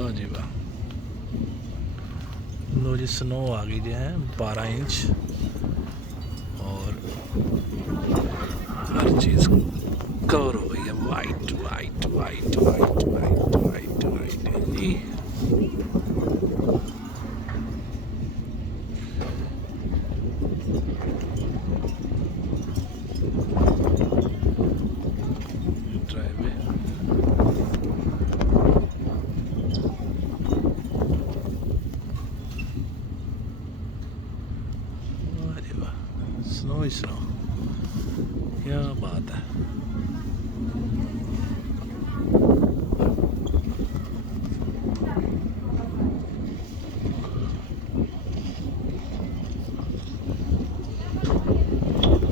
वाह जी वाह। लो जी स्नो आ गई जो है 12 इंच, और हर चीज़ कवर हो गई है। वाइट वाइट वाइट वाइट वाइट वाइट वाइट जी। ड्राइवे वाह जी वाह, स्नो ही स्नो, क्या बात है।